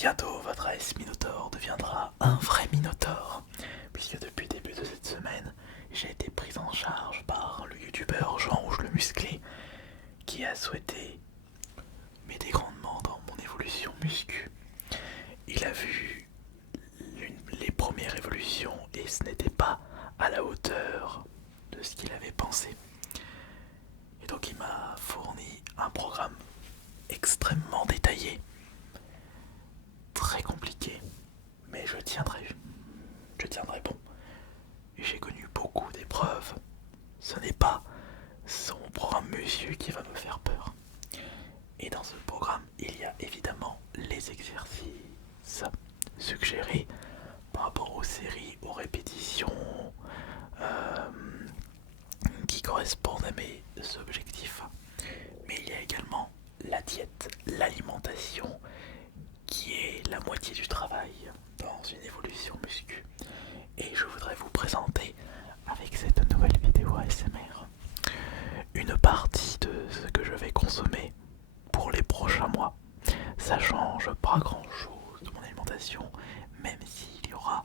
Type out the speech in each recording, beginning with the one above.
Bientôt, votre AS Minotaur deviendra un vrai Minotaur, puisque depuis le début de cette semaine, j'ai été pris en charge par le youtubeur Jean-Rouge le Musclé, qui a souhaité m'aider grandement dans mon évolution muscu. Il a vu les premières évolutions et ce n'était pas à la hauteur de ce qu'il avait pensé. Et donc il m'a fourni un programme extrêmement détaillé, très compliqué, mais je tiendrai bon. Et j'ai connu beaucoup d'épreuves. Ce n'est pas son programme monsieur qui va me faire peur. Et dans ce programme, il y a évidemment les exercices suggérés par rapport aux séries, aux répétitions qui correspondent à mes objectifs. Mais il y a également la diète, l'alimentation, qui est la moitié du travail dans une évolution muscu. Et je voudrais vous présenter avec cette nouvelle vidéo ASMR une partie de ce que je vais consommer pour les prochains mois. Ça change pas grand chose de mon alimentation, même s'il y aura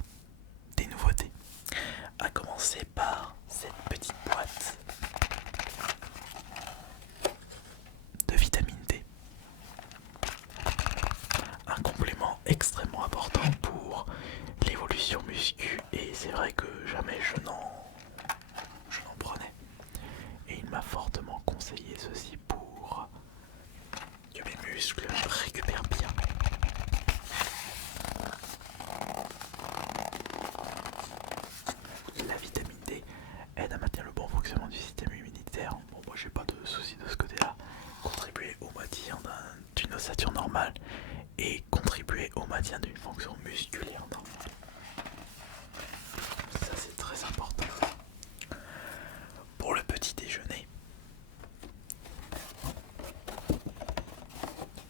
des nouveautés. À commencer par cette petite boîte de vitamine D. Un complément extrêmement important pour l'évolution muscu, et c'est vrai que jamais je n'en prenais. Et il m'a fortement conseillé ceci pour que mes muscles récupèrent bien. La vitamine D aide à maintenir le bon fonctionnement du système immunitaire. Bon, moi j'ai pas de soucis de ce côté-là. Contribuer au maintien d'une ossature normale et contribuer au maintien d'une fonction musculaire normale. Ça c'est très important. Pour le petit déjeuner,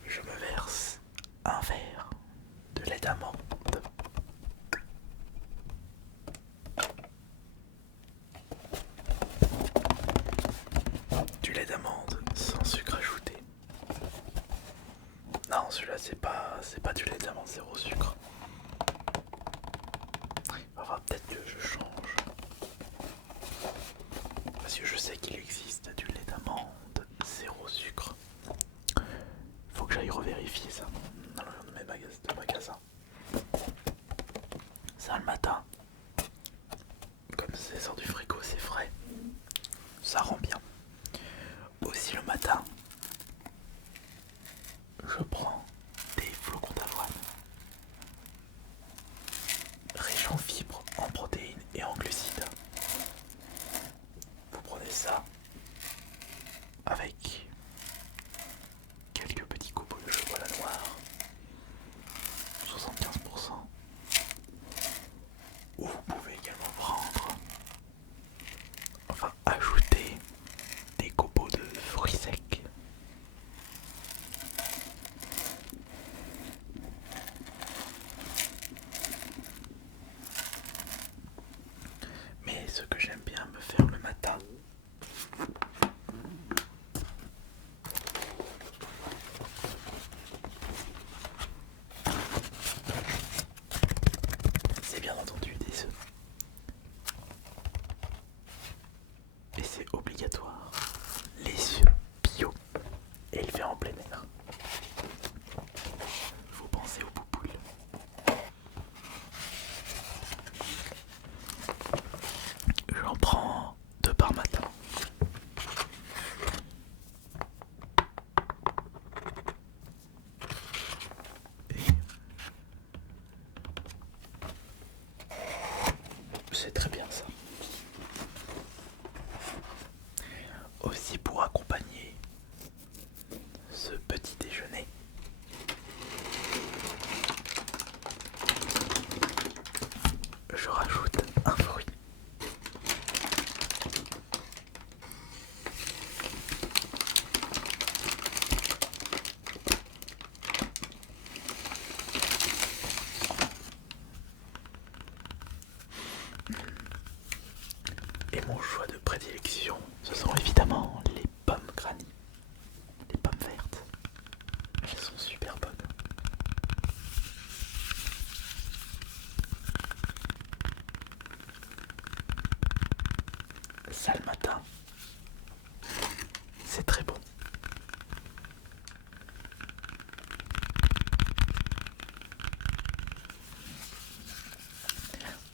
je me verse un verre de lait d'amande, du lait d'amande sans sucre ajouté. Non, celui-là c'est pas du lait d'amande zéro sucre. Enfin, peut-être que je change. Parce que je sais qu'il existe du lait d'amande zéro sucre. Faut que j'aille revérifier ça dans le de mes magasins. Ça le matin, comme c'est sort du frigo, c'est frais. Ça rend bien. Aussi le matin, je prends des flocons d'avoine, riches en fibres, en protéines et en glucides. Vous prenez ça avec quelques petits copeaux de chocolat noir, 75%. Ou vous pouvez également prendre, enfin ajouter des copeaux de fruits secs. Mais ce que j'aime bien me faire le matin, c'est bien entendu des œufs. Et c'est obligatoire. Les œufs bio, élevés en plein air. Faut penser aux poupoules. J'en prends 2 par matin. Et c'est très bien ça. Aussi pour accompagner ce petit déjeuner, je rajoute un fruit. Et mon choix de prédilection, ce sont évidemment les pommes granny, les pommes vertes. Elles sont super bonnes. ça le matin. C'est très bon.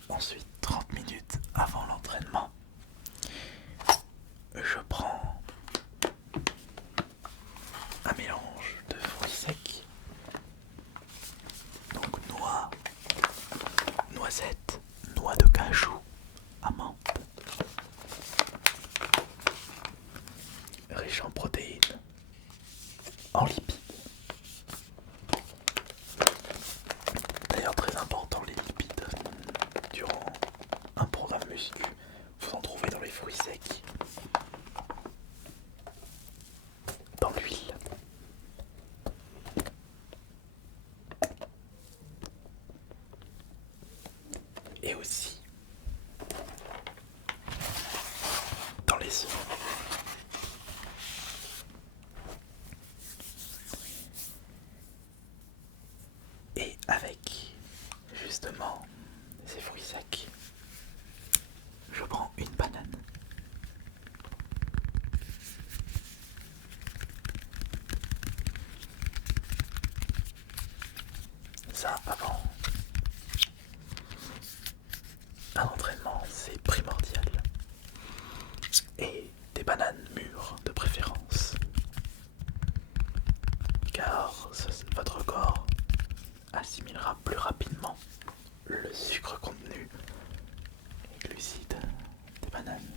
Ensuite, 30 minutes avant l'entraînement, je prends un mélange de fruits secs, donc noix, noisettes, noix de cajou, amandes, riche en protéines, en lipides. D'ailleurs, très important les lipides durant un programme muscu, vous en trouvez dans les fruits secs, dans l'huile. Et aussi dans les œufs. Et avec justement ces fruits secs, je prends une banane. Ça, avant un entraînement, c'est primordial. Et des bananes mûres de préférence. Car votre corps assimilera plus rapidement le sucre contenu, les glucides des bananes.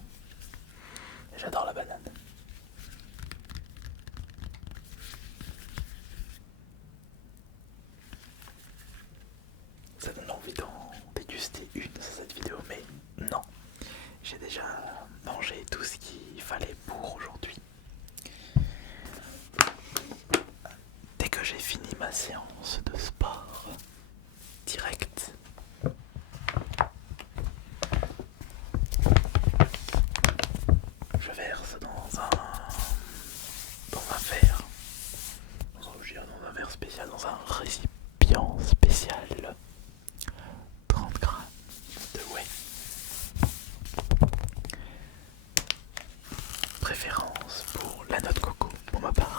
Et j'adore la banane. Ça donne envie d'en déguster une sur cette vidéo, mais non. J'ai déjà mangé tout ce qu'il fallait pour aujourd'hui. Dès que j'ai fini ma séance de sport, direct, je verse dans un verre, dans un verre spécial, dans un récipient spécial, 30 grammes de whey. Préférence pour la noix de coco pour ma part.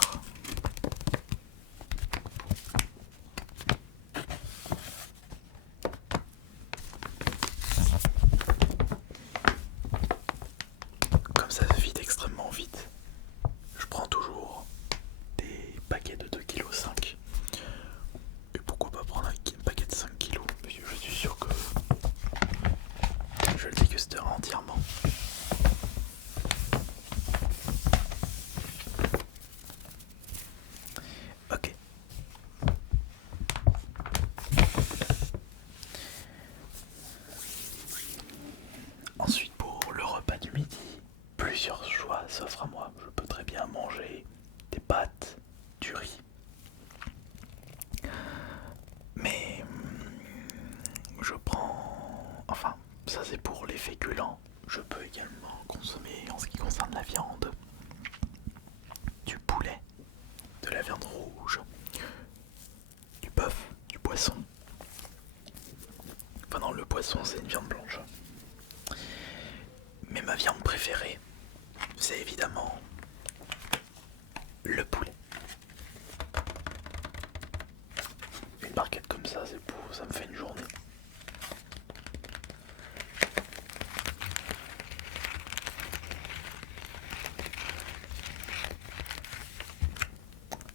Comme ça se vide extrêmement vite, je prends toujours des paquets de 2,5 kg. Et pourquoi pas prendre un paquet de 5 kg, parce que je suis sûr que je le dégusterai entièrement. Ok. Ensuite, pour le repas du midi, plusieurs choix s'offrent à moi. Je peux très bien manger des pâtes, du riz. Mais je prends... Enfin, ça c'est pour les féculents. Je peux également consommer, en ce qui concerne la viande, du poulet, de la viande rouge, du bœuf, du poisson. Enfin non, le poisson c'est une viande blanche. Mais ma viande préférée, c'est évidemment le poulet. Une barquette comme ça, c'est pour, ça me fait une journée.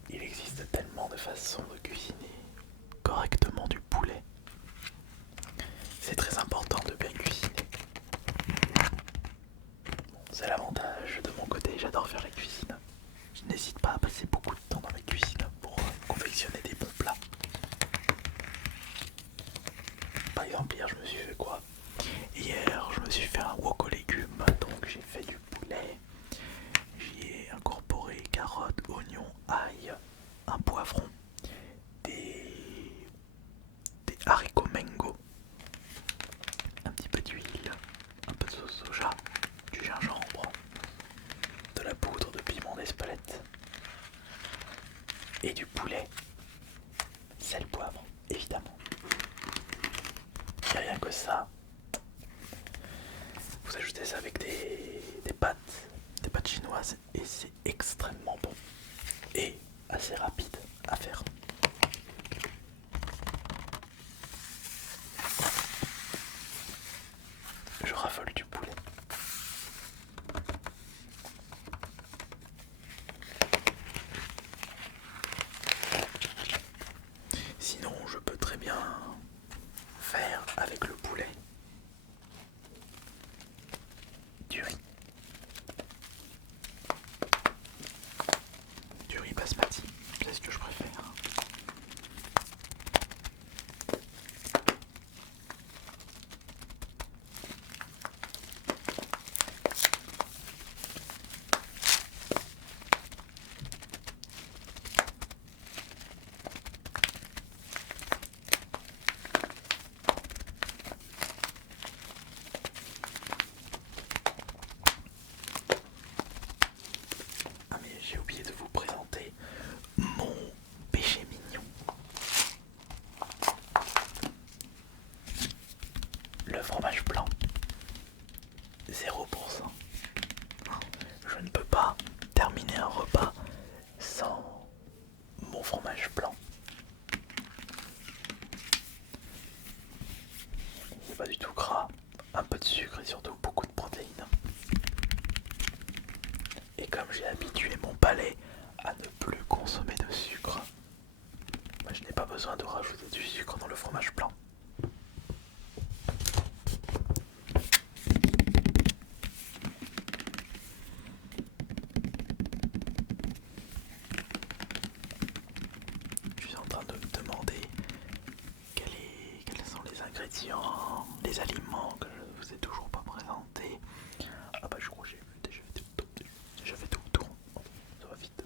Il existe tellement de façons de cuisiner correctement du poulet. C'est très important de bien cuisiner. Bon, c'est l'avantage de mon côté, j'adore faire la cuisine. Je n'hésite pas à passer beaucoup de temps dans la cuisine pour confectionner des bons plats. Par exemple, hier je me suis fait quoi? Hier je me suis fait un wok aux légumes, donc j'ai fait du poulet. J'y ai incorporé carottes, oignons, ail, un poivron, des haricots mango, un petit peu d'huile, un peu de sauce soja, du gingembre, de la poudre de piment d'Espelette et du poulet, sel, poivre, évidemment. Et rien que ça, vous ajoutez ça avec des base et c'est extrêmement bon et assez rapide à faire. Je raffole du poulet. Sinon, je peux très bien faire avec le poulet du riz. Du riz basmati, c'est ce que je préfère. Ah mais j'ai oublié de vous présenter mon péché mignon. Le fromage blanc. 0%. Je ne peux pas terminer un repas sans mon fromage blanc. C'est pas du tout gras, un peu de sucre et surtout beaucoup de protéines. Et comme j'ai habitué mon palais à ne plus consommer de sucre, moi, je n'ai pas besoin de rajouter du sucre dans le fromage blanc. Je suis en train de me demander quels sont les ingrédients, les aliments que je ne vous ai toujours pas présentés. Ah bah je crois que j'ai déjà fait tout le tour. Ça va vite.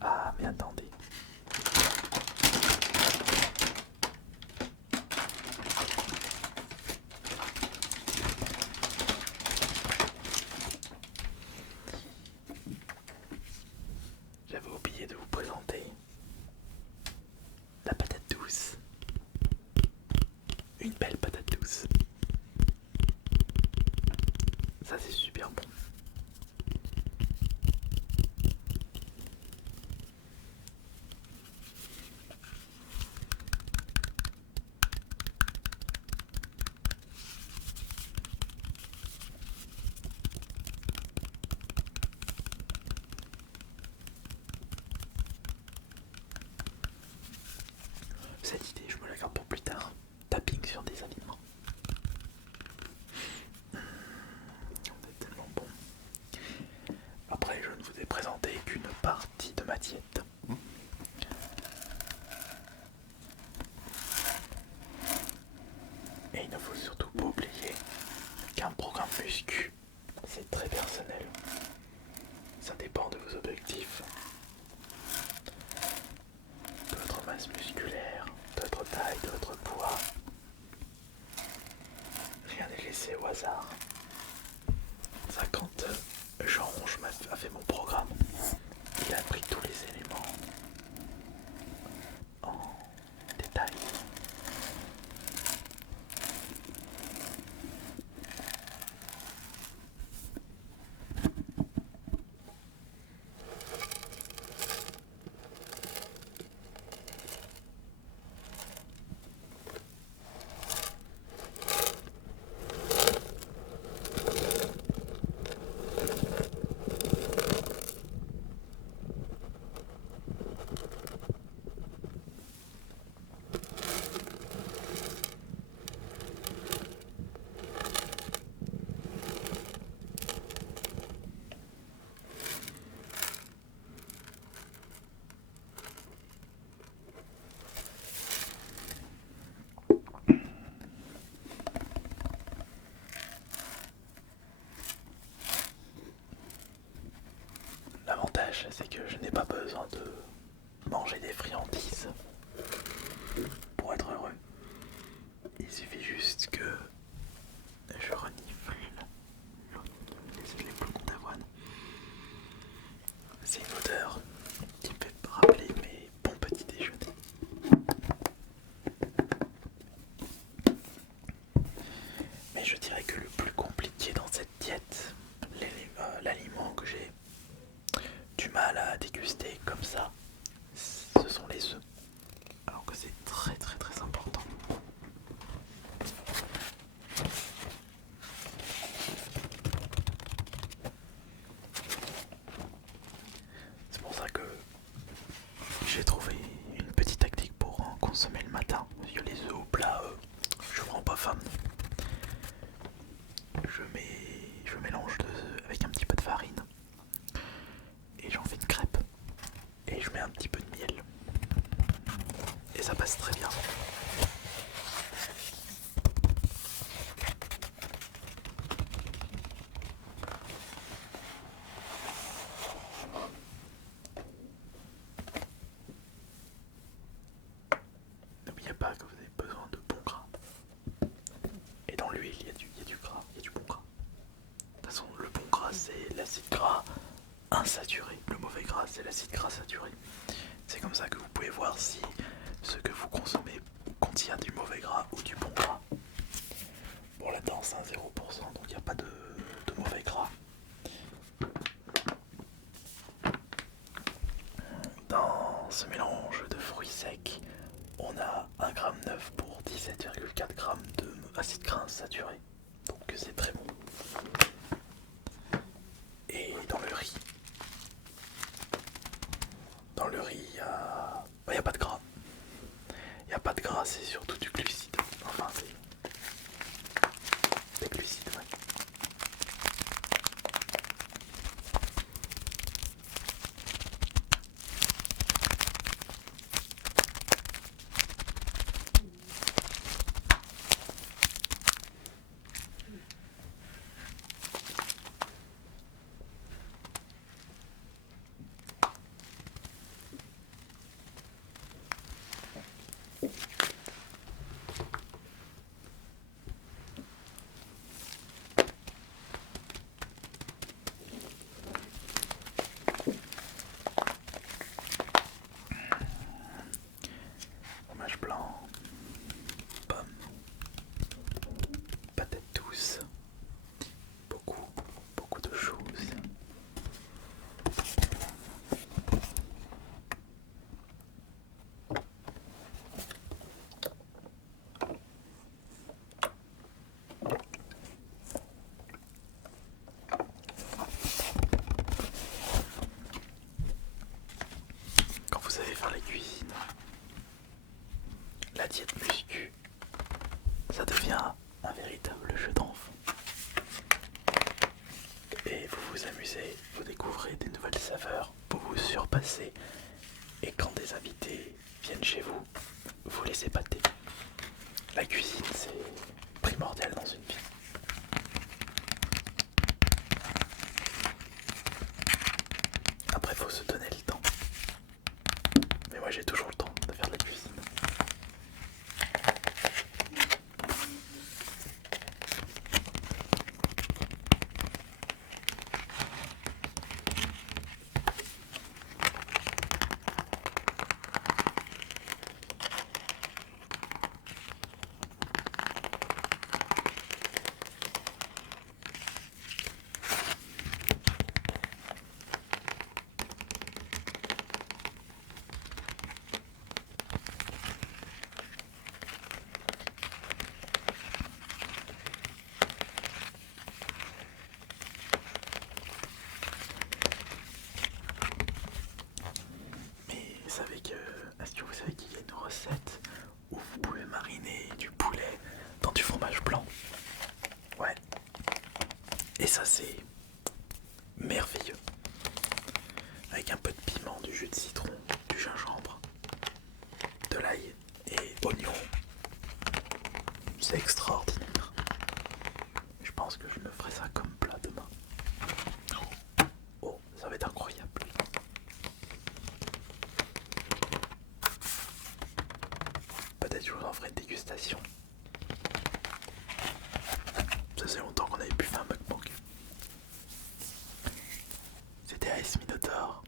Ah mais attendez. J'avais oublié de vous présenter la patate douce. Une belle patate douce. Ça c'est super bon. Cette idée, je me la garde pour plus tard. Tapping sur des aliments. C'est tellement bon. Après, je ne vous ai présenté qu'une partie de ma diète. Et il ne faut surtout pas oublier qu'un programme muscu, c'est très personnel. Ça dépend de vos objectifs, de votre masse musculaire, de votre taille, de votre poids. Rien n'est laissé au hasard. Ça, quand Jean Ronge a fait mon programme, il a pris tous les éléments en détail. L'avantage, c'est que je n'ai pas besoin de manger des friandises pour être heureux. Il suffit juste que je renifle les flocons d'avoine. C'est une odeur qui me fait rappeler mes bons petits déjeuners. déguster comme ça, ce sont les œufs. Alors que c'est très très très important. C'est pour ça que j'ai trouvé une petite tactique pour en consommer le matin. Parce que les œufs au plat, je prends pas faim. Je mélange deux œufs avec un petit peu de farine et j'en fais une crêpe. Et je mets un petit peu de miel. Et ça passe très bien. N'oubliez pas que vous avez besoin de bon gras. Et dans l'huile, il y a du gras, il y a du bon gras. De toute façon, le bon gras, c'est l'acide gras insaturé. Le mauvais gras, c'est l'acide gras saturé. C'est comme ça que vous pouvez voir si ce que vous consommez contient du mauvais gras ou du bon gras. Bon, là-dedans, c'est un 0%, donc il n'y a pas de mauvais gras. Dans ce mélange de fruits secs, on a 1,9 g pour 17,4 g d'acide gras saturé. Donc c'est très bon. Et dans le riz, il n'y a pas de gras. Il n'y a pas de gras, c'est surtout du glucide. Enfin, c'est des glucides, ouais. Fromage blanc, pommes, patates douces, beaucoup de choses. Quand vous savez faire la cuisine, la diète muscu, ça devient un véritable jeu d'enfant. Et vous vous amusez, vous découvrez des nouvelles saveurs, vous vous surpassez. Et quand des invités viennent chez vous, vous les épatez. La cuisine, c'est primordial dans une vie. Après, faut se donner le temps. Mais moi, j'ai toujours le temps de faire de la cuisine. Est-ce que vous savez qu'il y a une recette où vous pouvez mariner du poulet dans du fromage blanc? Ouais. Et ça, c'est merveilleux. Avec un peu de piment, du jus de citron, du gingembre, de l'ail et oignon. C'est extraordinaire. Je pense que je me ferai ça comme plat demain. Oh, ça va être incroyable. Peut-être je vous en ferai une dégustation. Ça fait longtemps qu'on avait pu faire un mukbang. C'était AS Minotaur.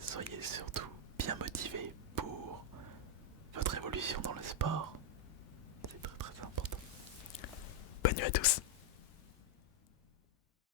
Soyez surtout bien motivés pour votre évolution dans le sport. C'est très très important. Bonne nuit à tous.